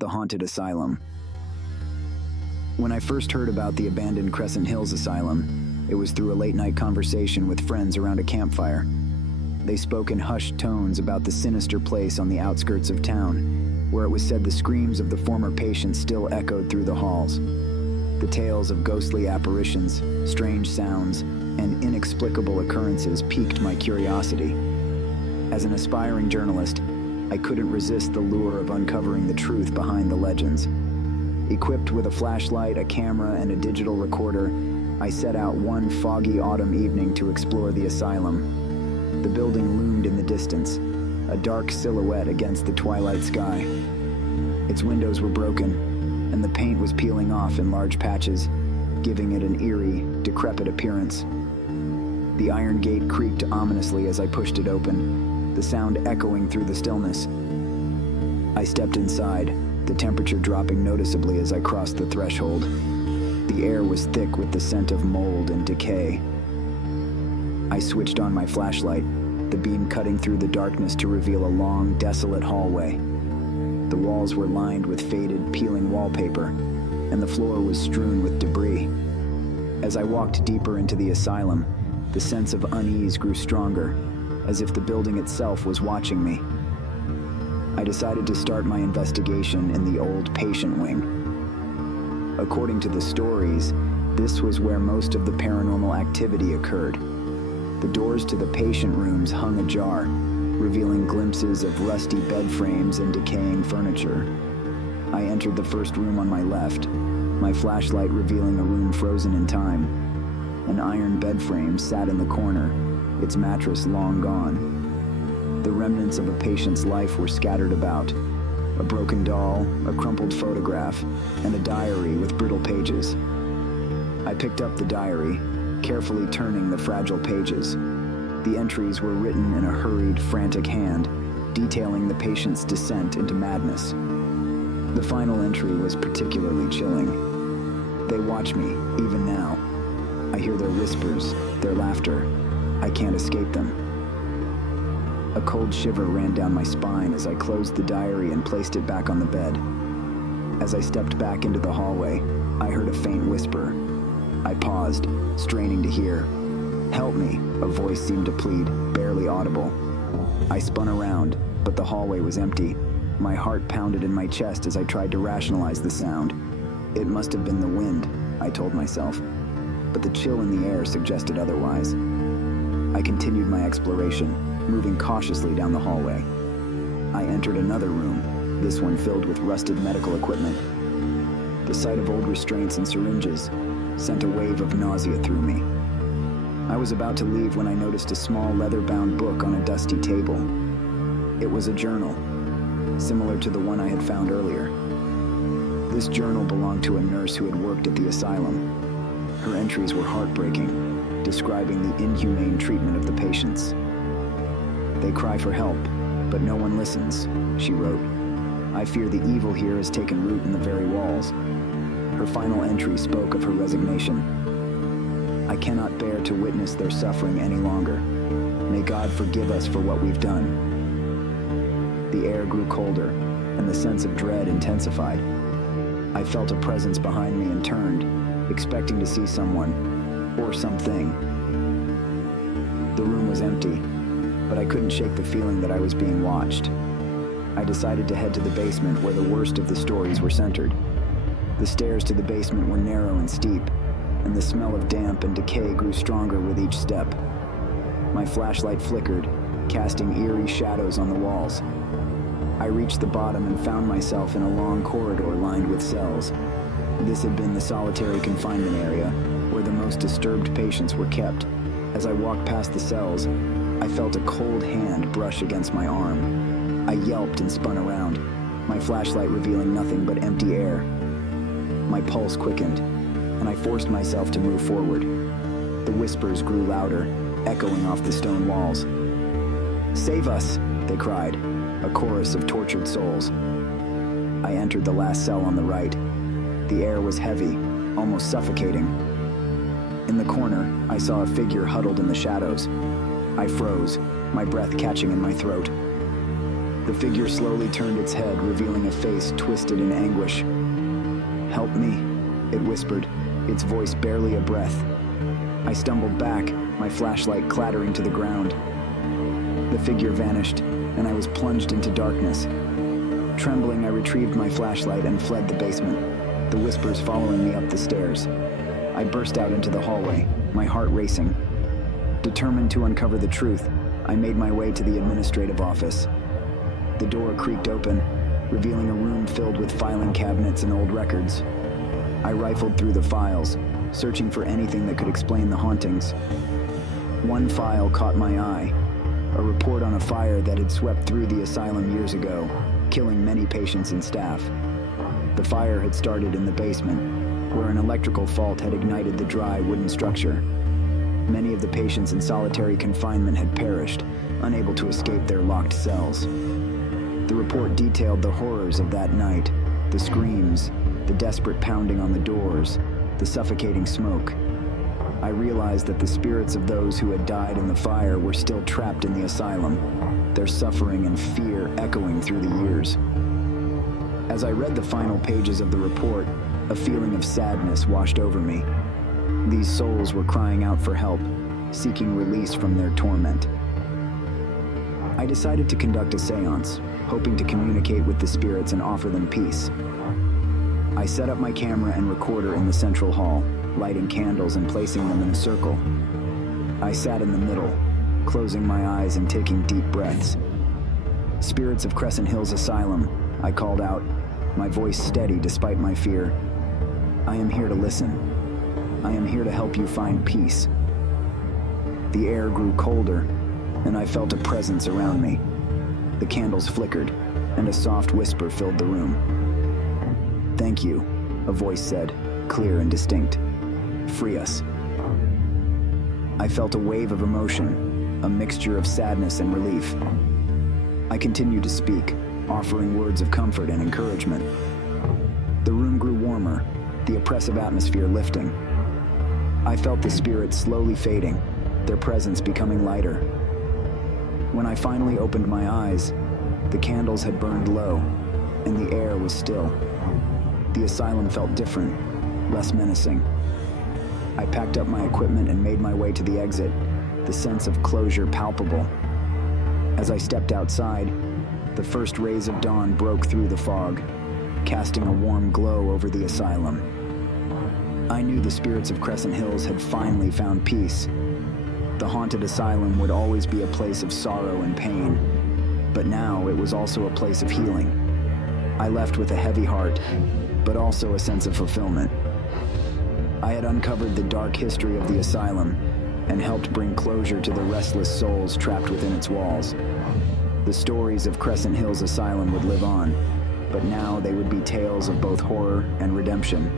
the haunted asylum. When I first heard about the abandoned Crescent Hills Asylum, it was through a late-night conversation with friends around a campfire. They spoke in hushed tones about the sinister place on the outskirts of town, where it was said the screams of the former patients still echoed through the halls. The tales of ghostly apparitions, strange sounds, and inexplicable occurrences piqued my curiosity. As an aspiring journalist, I couldn't resist the lure of uncovering the truth behind the legends. Equipped with a flashlight, a camera, and a digital recorder, I set out one foggy autumn evening to explore the asylum. The building loomed in the distance, a dark silhouette against the twilight sky. Its windows were broken, and the paint was peeling off in large patches, giving it an eerie, decrepit appearance. The iron gate creaked ominously as I pushed it open, the sound echoing through the stillness. I stepped inside, the temperature dropping noticeably as I crossed the threshold. The air was thick with the scent of mold and decay. I switched on my flashlight, the beam cutting through the darkness to reveal a long, desolate hallway. The walls were lined with faded, peeling wallpaper, and the floor was strewn with debris. As I walked deeper into the asylum, the sense of unease grew stronger, as if the building itself was watching me. I decided to start my investigation in the old patient wing. According to the stories, this was where most of the paranormal activity occurred. The doors to the patient rooms hung ajar, revealing glimpses of rusty bed frames and decaying furniture. I entered the first room on my left, my flashlight revealing a room frozen in time. An iron bed frame sat in the corner, its mattress long gone. The remnants of a patient's life were scattered about. A broken doll, a crumpled photograph, and a diary with brittle pages. I picked up the diary, carefully turning the fragile pages. The entries were written in a hurried, frantic hand, detailing the patient's descent into madness. The final entry was particularly chilling. They watch me, even now. I hear their whispers, their laughter. I can't escape them. A cold shiver ran down my spine as I closed the diary and placed it back on the bed. As I stepped back into the hallway, I heard a faint whisper. I paused, straining to hear. "Help me," a voice seemed to plead, barely audible. I spun around, but the hallway was empty. My heart pounded in my chest as I tried to rationalize the sound. It must have been the wind, I told myself, but the chill in the air suggested otherwise. I continued my exploration, moving cautiously down the hallway. I entered another room, this one filled with rusted medical equipment. The sight of old restraints and syringes sent a wave of nausea through me. I was about to leave when I noticed a small leather-bound book on a dusty table. It was a journal, similar to the one I had found earlier. This journal belonged to a nurse who had worked at the asylum. Her entries were heartbreaking, describing the inhumane treatment of the patients. "They cry for help, but no one listens," she wrote. "I fear the evil here has taken root in the very walls." Her final entry spoke of her resignation. "I cannot bear to witness their suffering any longer. May God forgive us for what we've done." The air grew colder, and the sense of dread intensified. I felt a presence behind me and turned, expecting to see someone, or something. The room was empty, but I couldn't shake the feeling that I was being watched. I decided to head to the basement where the worst of the stories were centered. The stairs to the basement were narrow and steep, and the smell of damp and decay grew stronger with each step. My flashlight flickered, casting eerie shadows on the walls. I reached the bottom and found myself in a long corridor lined with cells. This had been the solitary confinement area, where the most disturbed patients were kept. As I walked past the cells, I felt a cold hand brush against my arm. I yelped and spun around, my flashlight revealing nothing but empty air. My pulse quickened, and I forced myself to move forward. The whispers grew louder, echoing off the stone walls. "Save us!" they cried, a chorus of tortured souls. I entered the last cell on the right. The air was heavy, almost suffocating. In the corner, I saw a figure huddled in the shadows. I froze, my breath catching in my throat. The figure slowly turned its head, revealing a face twisted in anguish. "Help me," it whispered, its voice barely a breath. I stumbled back, my flashlight clattering to the ground. The figure vanished, and I was plunged into darkness. Trembling, I retrieved my flashlight and fled the basement, the whispers following me up the stairs. I burst out into the hallway, my heart racing. Determined to uncover the truth, I made my way to the administrative office. The door creaked open, revealing a room filled with filing cabinets and old records. I rifled through the files, searching for anything that could explain the hauntings. One file caught my eye, a report on a fire that had swept through the asylum years ago, killing many patients and staff. The fire had started in the basement, where an electrical fault had ignited the dry wooden structure. Many of the patients in solitary confinement had perished, unable to escape their locked cells. The report detailed the horrors of that night, the screams, the desperate pounding on the doors, the suffocating smoke. I realized that the spirits of those who had died in the fire were still trapped in the asylum, their suffering and fear echoing through the years. As I read the final pages of the report, a feeling of sadness washed over me. These souls were crying out for help, seeking release from their torment. I decided to conduct a seance, hoping to communicate with the spirits and offer them peace. I set up my camera and recorder in the central hall, lighting candles and placing them in a circle. I sat in the middle, closing my eyes and taking deep breaths. "Spirits of Crescent Hills Asylum," I called out, my voice steady despite my fear. "I am here to listen. I am here to help you find peace." The air grew colder, and I felt a presence around me. The candles flickered, and a soft whisper filled the room. "Thank you," a voice said, clear and distinct. "Free us." I felt a wave of emotion, a mixture of sadness and relief. I continued to speak, offering words of comfort and encouragement. The room grew warmer, the oppressive atmosphere lifting. I felt the spirits slowly fading, their presence becoming lighter. When I finally opened my eyes, the candles had burned low, and the air was still. The asylum felt different, less menacing. I packed up my equipment and made my way to the exit, the sense of closure palpable. As I stepped outside, the first rays of dawn broke through the fog, casting a warm glow over the asylum. I knew the spirits of Crescent Hills had finally found peace. The haunted asylum would always be a place of sorrow and pain, but now it was also a place of healing. I left with a heavy heart, but also a sense of fulfillment. I had uncovered the dark history of the asylum and helped bring closure to the restless souls trapped within its walls. The stories of Crescent Hills Asylum would live on, but now they would be tales of both horror and redemption.